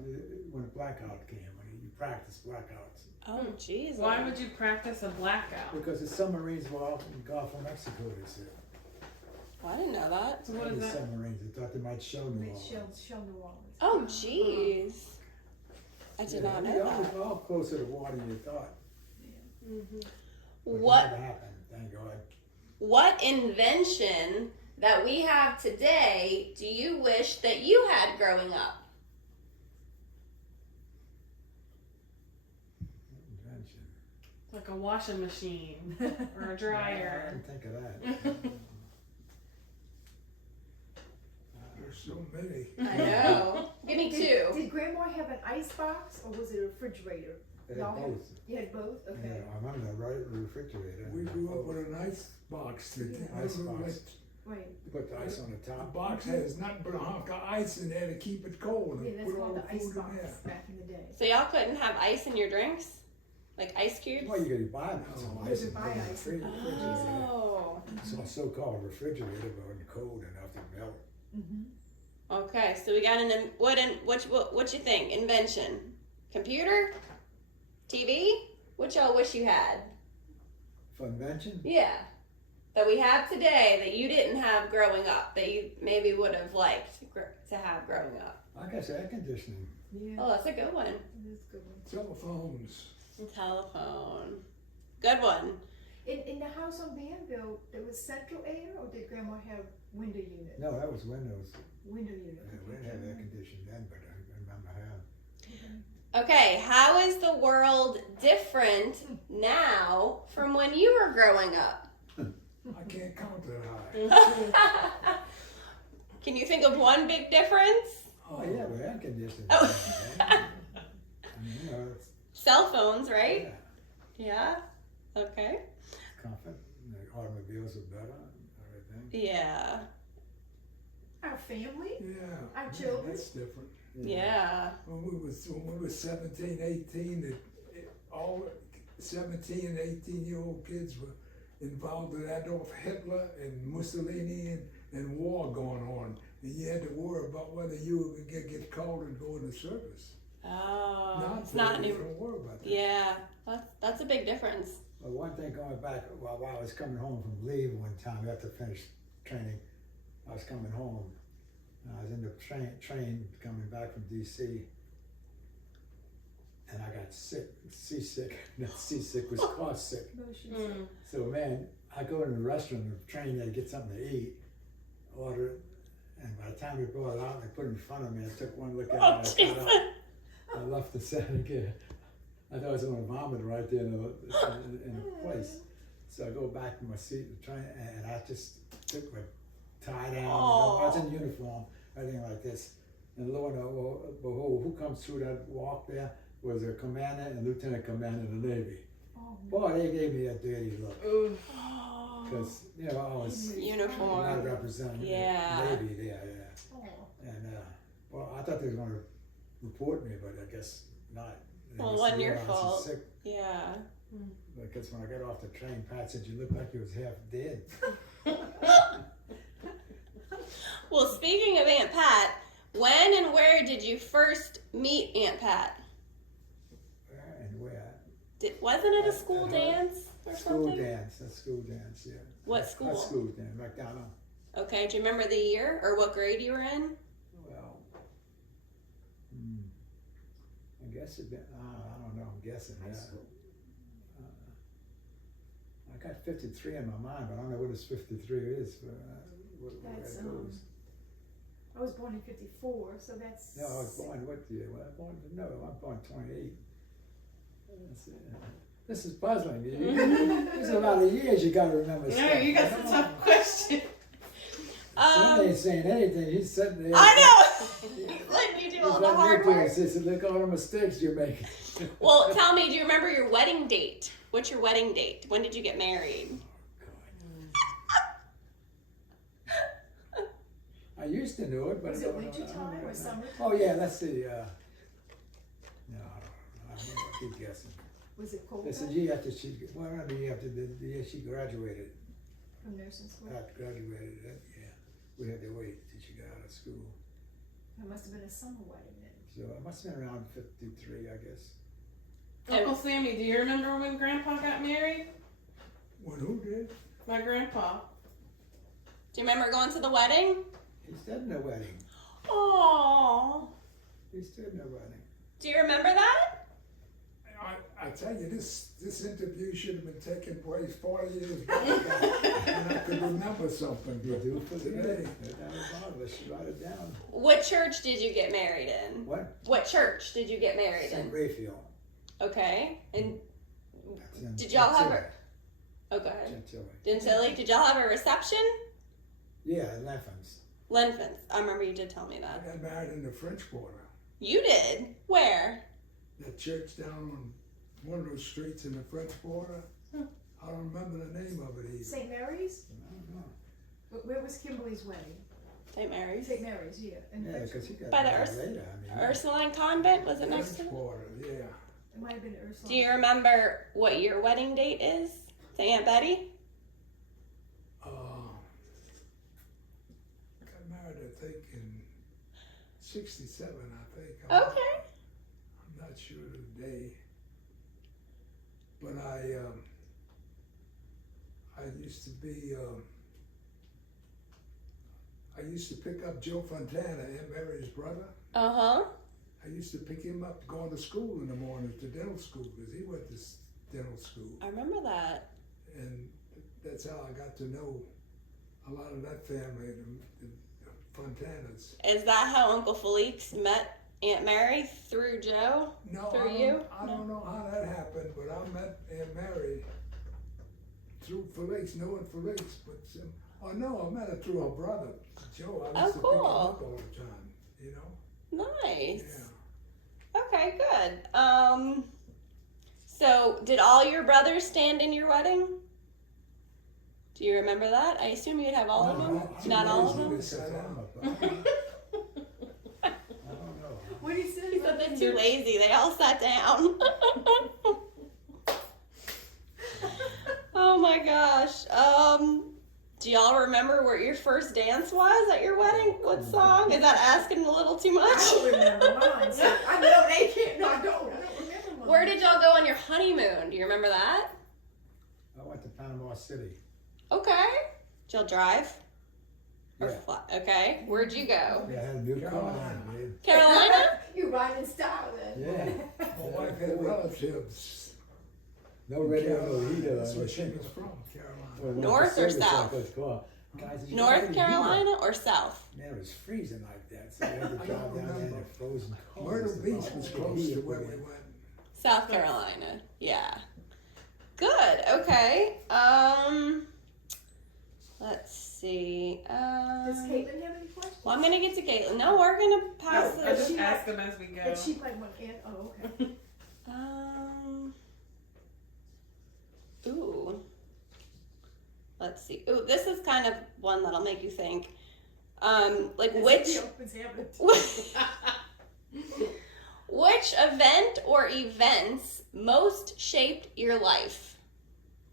When a blackout came. You practice blackouts. Oh, jeez. Why would you practice a blackout? Because the submarines were off in the Gulf of Mexico, they said. Oh, I didn't know that. So what is The that? submarines, they thought they might show New They Orleans. show New Orleans. Oh, jeez. I did not know They that. were all closer to war than you thought. Mm-hmm. But it What never happened, thank God. What invention that we have today do you wish that you had growing up? Invention. Like a washing machine or a I dryer. didn't think of that. There's so many. I know. Give me two. Did Grandma have an ice box or was it a refrigerator? They Y'all had had- both. You had both? Yeah, Okay. I remember that, right? The refrigerator. We grew up with an ice box. Ice box. Right. You put the ice on the The top. box has nothing but a hunk of ice in there to keep it cold. Yeah, And that's put all called the the ice food in box there. back in the day. So y'all couldn't have ice in your drinks? Like ice cubes? Well, you could buy them some Oh, ice you and could put it in buy the ice. refrigerator. Oh. So a so-called refrigerator, but wasn't cold enough to melt. Mm-hmm. Okay, so we got what you think? Invention. Computer? TV? What y'all wish you had? For invention? Yeah. That we have today that you didn't have growing up, that you maybe would have liked to have growing up. I guess air conditioning. Yeah. Oh, that's a good one. That's a good one. Telephones. Telephone. Good one. In the house on Banville, there was central air, or did Grandma have window unit? No, that was windows. Window unit. Yeah, we didn't have air conditioning then, but I remember how. Okay, how is the world different now from when you were growing up? I can't count that high. Can you think of one big difference? Oh, yeah, with air conditioning. Oh. I mean, it's, Cell phones, yeah, right? Yeah. Okay. it's comfort. The automobiles are better and everything. Yeah. Our family? Yeah. Our children? That's different. Yeah. When we was 17, 18, all 17 and 18-year-old kids were involved with Adolf Hitler and Mussolini and war going on. And you had to worry about whether you were going to get called and go into service. Oh, it's not You anymore. don't worry about that. Yeah, that's a big difference. Well, one thing going back, while I was coming home from leave one time after finish training, I was coming home. And I was in the train coming back from D.C. and I got seasick. Not seasick, was car sick. Mm. So man, I go in the restaurant, the train there to get something to eat, order it, and by the time they brought it out, they put it in front of me. I took one look at Oh, it, I Jesus. got up, I left the setting again. I thought I was going to vomit right there in a place. So I go back to my seat in the train, and I just took my tie down. I was in uniform, everything like this. And lo and behold, who comes through that walk there was a commander and lieutenant commander of the Navy. Oh, Boy, they gave me a dirty look. Ooh. Because, I was not Uniform. representing Yeah. the Navy there, yeah. oh. And, well, I thought they were going to report me, but I guess not. They Well, it just wasn't said, your "Oh, I was fault." sick." Yeah. Because when I got off the train, Pat said, you look like you was half dead. Well, speaking of Aunt Pat, when and where did you first meet Aunt Pat? Where and where? Wasn't it a school dance or School something? dance, a school dance, yeah. What school? A school dance, McDonald. Okay, do you remember the year or what grade you were in? Well, I guess it, I don't know, I'm guessing, yeah. I got 53 in my mind, but I don't know what this 53 is, where That's, it goes. I was born in 54, so that's. No, I was born what year? Well, I'm born 28. Let's see. This is puzzling. There's a lot of years you got to remember stuff. No, you got some tough question. Son ain't saying anything. He's sitting there. I know. Letting you do all the hard work. He says, look all the mistakes you're making. Well, tell me, do you remember your wedding date? What's your wedding date? When did you get married? I used to know it, but Was I it don't know. winter time or summer? Oh yeah, let's see. No, I don't know. I keep guessing. Was it cold? It's the year after the year after the year she graduated. From nursing school? Graduated, yeah. We had to wait till she got out of school. It must have been a summer wedding then. So it must have been around 53, I guess. Uncle Sammy, do you remember when Grandpa got married? When who did? My grandpa. Do you remember going to the wedding? He stood in the wedding. Aww. He stood in the wedding. Do you remember that? I tell you, this interview should have been taking place 40 years back, and I could remember something. You do for today. Let's write it down. What church did you get married in? What? Church did you get married St. in? Raphael. Okay. And That's in did y'all have Chantilly. okay. Chantilly. Gentilly, did y'all have a reception? Yeah, Leffens. Lenfants. I remember you did tell me I that. got married in the French Quarter. You did? Where? That church down on one of those streets in the French Quarter. I don't remember the name of it either. St. Mary's? I don't know. Where was Kimberly's wedding? St. Mary's. St. Mary's, yeah. And Yeah, because he got By the married Urs- later. I mean, Ursuline Convent? Was it next to French it? Quarter, yeah. it might have been Ursula. Do you remember what your wedding date is? To Aunt Betty? Got married, I think, in 67, I think. Okay. I'm not sure of the day. But I used to be, I used to pick up Joe Fontana, Aunt Mary's brother. Uh-huh. I used to pick him up going to school in the morning, to dental school, because he went to dental school. I remember that. And that's how I got to know a lot of that family, the Fontanas. Is that how Uncle Felix met Aunt Mary through Joe? No, Through I don't know how that happened, but I met Aunt Mary through Felix, knowing Felix. But I met her through her brother, Joe. I used to pick him up all the time, you know? Nice. Yeah. Okay, good. So did all your brothers stand in your wedding? Do you remember that? I assume you'd have all of them? Not all of them? I don't know. What did he say? He said they're too lazy. They all sat down. Oh my gosh. Do y'all remember what your first dance was at your wedding? What song? Is that asking a little too much? I don't remember mine. So I know they can't. No, I don't remember mine. Where did y'all go on your honeymoon? Do you remember that? I went to Panama City. Okay. Did y'all drive? Or Yeah. fly? Okay. Where'd you go? Yeah, I had a new car, Carolina. man. Carolina? You ride in style then. Yeah. My wife had relatives. No radio, no Carolina. heater. That's where she was from, Carolina. North or south? Guys, you North gotta Carolina or South? heat. Man, it was freezing like that, so we had to I drive don't down there in remember. a frozen car. Myrtle Beach was close to where we went. South Carolina. Yeah. Good. Okay. Let's see. Does Caitlin have any questions? Well, I'm gonna get to Caitlin. No, we're gonna pass I just this. ask them as we go. Did she play one kid? Oh, okay. Ooh. Let's see. Ooh, this is kind of one that'll make you think. Like which Which event or events most shaped your life?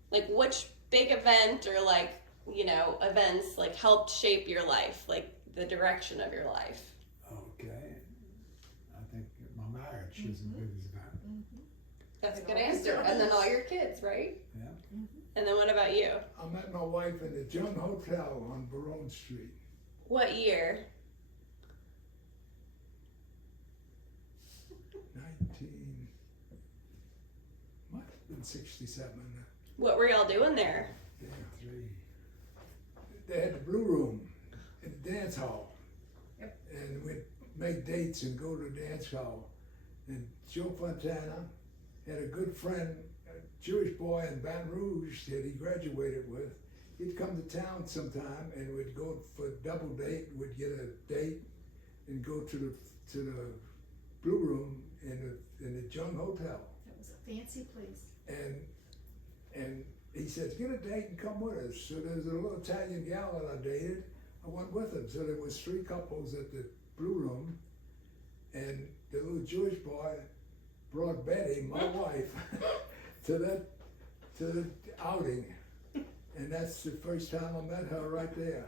Like, which big event or, like, you know, events, like, helped shape your life? Like, the direction of your life? Okay. I think my marriage is the biggest event. That's a good answer. And then all your kids, right? Yeah. And then what about you? I met my wife in the Jung Hotel on Barone Street. What year? Might have been 67. What were y'all doing there? Yeah, 3. They had the Blue Room in the dance hall. Yep. And we'd make dates and go to the dance hall. And Joe Fontana had a good friend, a Jewish boy in Baton Rouge that he graduated with. He'd come to town sometime and we'd go for a double date. We'd get a date and go to the Blue Room in the Jung Hotel. It was a fancy place. And he said, get a date and come with us. So there was a little Italian gal that I dated. I went with him. So there was 3 couples at the Blue Room, and the little Jewish boy brought Betty, my wife, to the outing. And that's the first time I met her right there.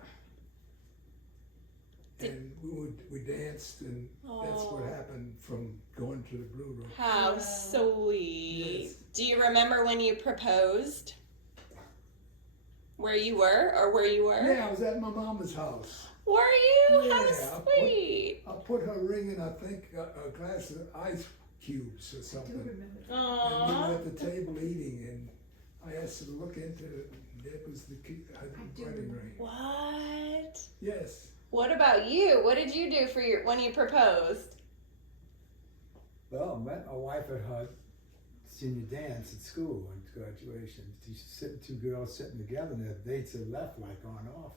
And we danced, and that's what happened from going to the Blue Room. How sweet. Yes. Do you remember when you proposed? Where you were or where you were? Yeah, I was at my mama's house. Were you? Yeah, How sweet. I put her ring in, I think, a glass of ice cubes or I do something. remember that. And we Aww. were at the table eating, and I asked her to look into it, and that was the key, I do wedding remember. ring. What? Yes. What about you? What did you do for when you proposed? Well, I met my wife at her senior dance at school and graduation. Two girls sitting together, and their dates had left, like on off.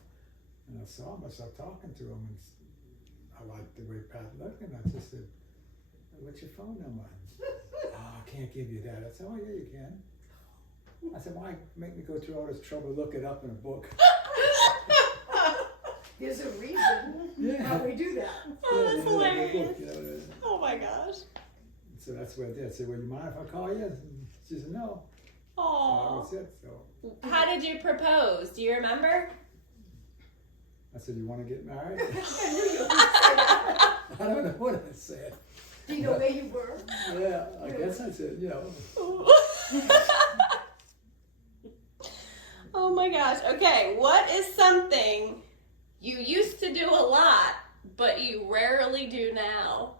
And I saw him, I started talking to him, and I liked the way Pat looked, and I just said, what's your phone number? Oh, I can't give you that. I said, oh yeah, you can. I said, why make me go through all this trouble, look it up in a book? There's a reason why we do that. Oh, that's Yeah, hilarious. you know, Oh my gosh. so that's what I did. I said, well, you mind if I call you? She said, no. So that Aww. was it. So How did you propose? Do you remember? I said, you want to get married? I knew you were gonna say that. I don't know what I said. Do you know where you were? Yeah, I guess I said, you know. Oh my gosh. Okay, what is something you used to do a lot, but you rarely do now?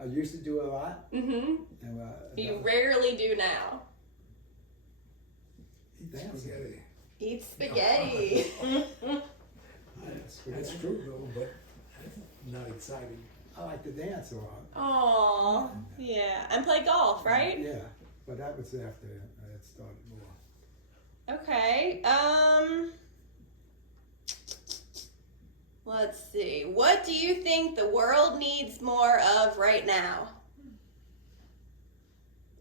I used to do a lot. Mm-hmm. And, You rarely do now. Eat Dancing. spaghetti. Eat spaghetti. That's true though, but not exciting. I like to dance a lot. Aw. Yeah. And play golf, right? Yeah, but that was after I had started more. Okay. Let's see. What do you think the world needs more of right now?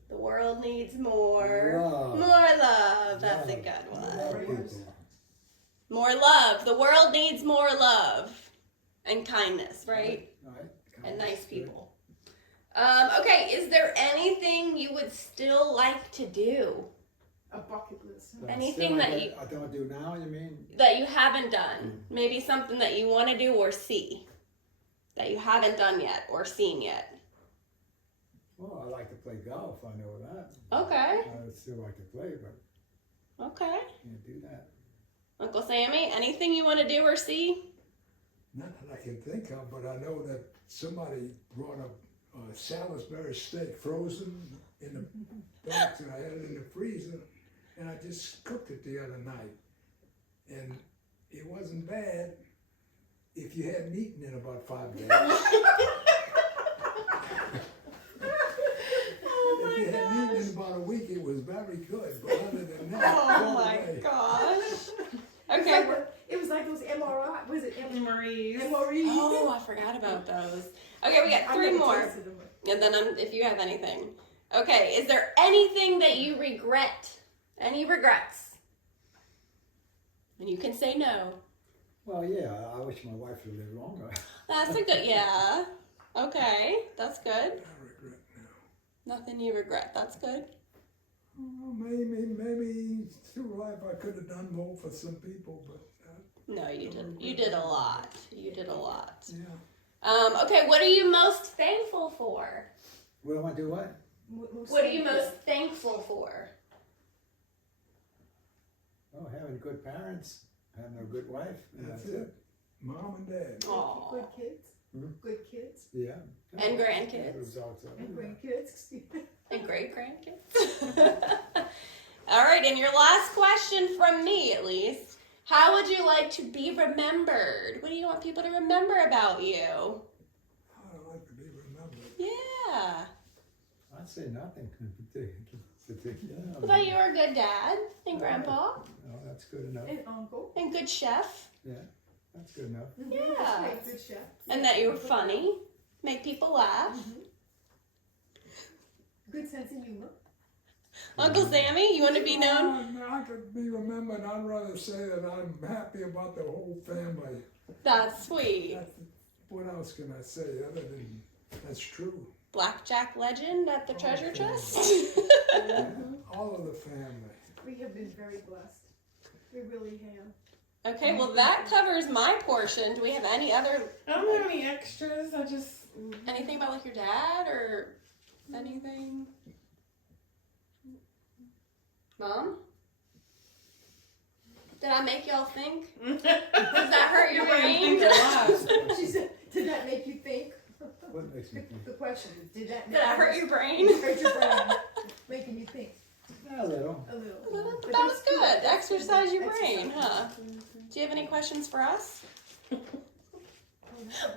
The world needs more. Love. More love. That's a Love. good one. Love people. More love. The world needs more love and kindness, right? Right. And nice people. Okay, is there anything you would still like to do A bucket list. Huh? But Anything still, that I don't do now, you mean? that you haven't done? Maybe something that you want to do or see that you haven't done yet or seen yet. Well, I like to play golf, I know that. Okay. I would still like to play, but Okay. can't do that. Uncle Sammy, anything you want to do or see? Not that I can think of, but I know that somebody brought a Salisbury steak frozen in the box, and I had it in the freezer, and I just cooked it the other night. And it wasn't bad if you hadn't eaten in about 5 days. Oh If you hadn't eaten in about a week, it was very good, but other than that, Oh no my way. gosh. It Okay. was like those MRI. Was it Marie's. MRE? Oh, I forgot about those. Okay, we got 3 more. And then if you have anything. Okay, is there anything that you regret? Any regrets? And you can say no. Well, yeah, I wish my wife would live longer. That's a good, yeah. Okay, that's good. I regret now. Nothing you regret. That's good. Oh, maybe through life I could have done more for some people, but No, you did. You did a lot. You did a lot. yeah. Okay, what are you most thankful for? What do I do? What? What are you most thankful for? Oh, having good parents, having a good wife. And That's it. Mom and dad. Aw. Good kids. Hmm? Good kids. Yeah. And grandkids. The results of And it. grandkids. And great grandkids. All right, and your last question from me, at least. How would you like to be remembered? What do you want people to remember about you? I like to be remembered. Yeah. I'd say nothing. I thought you were a good dad and grandpa No, that's good enough. And uncle. and good chef, Yeah, that's good enough. Yeah. That's right, good chef. and that you were funny, make people laugh. Mhm. Good sense of humor. Uncle Sammy, you want to be known? I could be remembered. I'd rather say that I'm happy about the whole family. That's sweet. That's, what else can I say other than that's true? Blackjack legend at the treasure chest. All of the family. We have been very blessed. We really have. Okay, well that covers my portion. Do we have any other I don't have any extras. I just. anything about like your dad or anything? Mom? Did I make y'all think? Does that hurt your You made brain? me think a lot. She said, did that make you think? What makes me think? The question is, did that Did I hurt your brain? hurt your brain? Making you think A little. a little. Well, But that was that's good. Exercise your Exercise. brain, huh? Do you have any questions for us? Oh,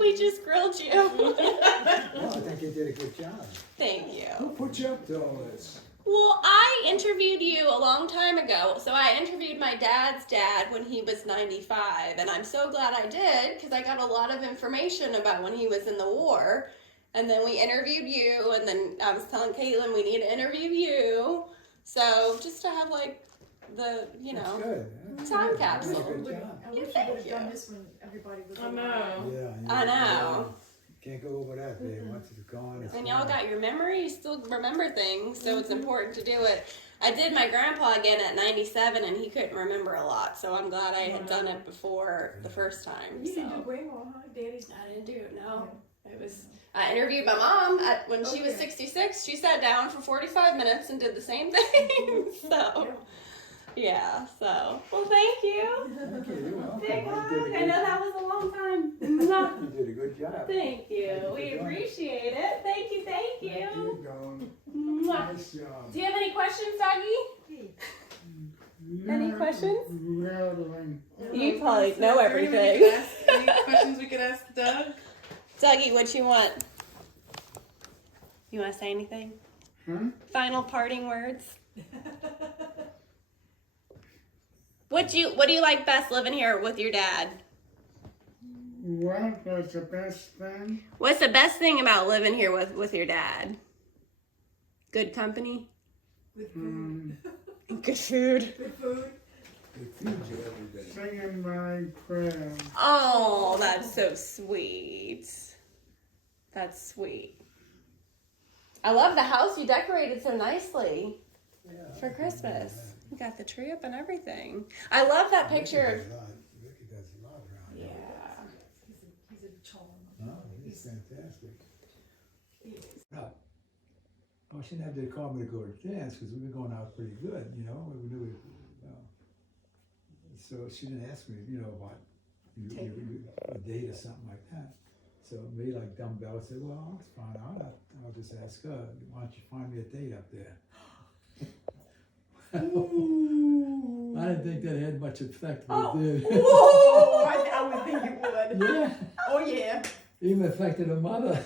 We just grilled you. No, I think you did a good job. Thank Who you. put you up to all this? Well, I interviewed you a long time ago. So I interviewed my dad's dad when he was 95. And I'm so glad I did because I got a lot of information about when he was in the war. And then we interviewed you. And then I was telling Caitlin we need to interview you. So just to have like the, you That's know. good. That's Time good. capsule. You did a good job. I wish you would have done this when everybody was I alive. know. Yeah. I know. Can't go over that, babe. Once it's gone, it's And y'all gone. got your memory, you still remember things, so it's important to do it. I did my grandpa again at 97 and he couldn't remember a lot, so I'm glad I had done it before the first time. You didn't do So. grandma, huh? Daddy's. I didn't do it, no. It was, I interviewed my mom when she was Okay. 66. She sat down for 45 minutes and did the same thing. So, yeah, so. Well, thank you. Thank you. You're welcome. Big You hug. did a I good- know that was a long time. You did a good job. Thank you. Thank you for We doing it. appreciate it. Thank you, thank you. Keep going. Mwah. Nice job. Do you have any questions, Dougie? Any questions? Really. You probably know Is there anyone we everything. could ask- Any questions we could ask Doug? Dougie, what you want? You want to say anything? Huh? Final parting words? What do you like best living here with your dad? What was the best thing? What's the best thing about living here with your dad? Good company? Good food. Good food. Good food. They feed you every day. Singing my prayers. Oh, that's so sweet. That's sweet. I love the house you decorated so nicely Yeah. for Christmas. You got the tree up and everything. I love that picture. Ricky does a lot around here. Yeah. He's a charm. Oh, he's fantastic. He is. Oh, she didn't have to call me to go to dance because we've been going out pretty good, you know. We knew it. So she didn't ask me, you know, about a date or something like that. So me, like dumb Bella, said, "Well, it's fine. I'll just ask her. Why don't you find me a date up there?" I didn't think that had much effect, but it did. Oh, I would think it would. Yeah, Oh, yeah. even affected her mother.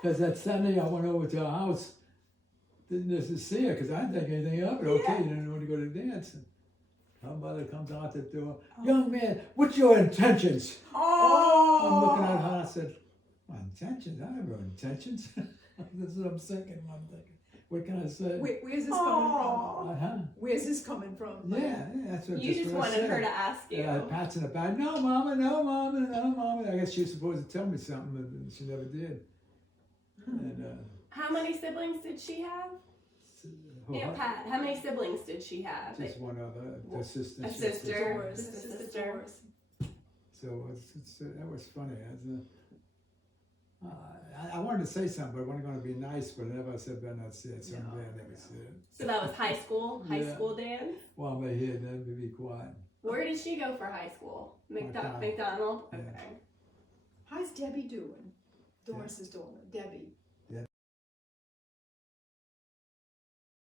Because that Sunday I went over to her house, didn't just see her because I didn't think anything of it. Okay, you didn't want to go to dance. And her mother comes out the door. "Young man, what's your intentions?" I'm looking at her. I said, "My intentions? I have no intentions." That's what I'm thinking. I'm thinking, what can I say? Where's this coming from? Uh-huh. Where's this coming from? Yeah, that's what. You that's just what I wanted her said. to ask you. Yeah, pats in the back. No, mama, no, mama, no, mama. I guess she was supposed to tell me something, but she never did. And How many siblings did she have? Aunt Pat, how many siblings did she have? just one other, the sister. A she had sister. sisters. Just a Sister sister. Doris. So that was funny. I wanted to say something, but I wasn't going to be nice, but I never said better not say it, so I'm glad I never said it. So that was high school Yeah. dance? While I'm here, then be quiet. Where did she go for high school? McDonald. McDonald? Yeah. Okay. How's Debbie doing? Doris's daughter, Debbie.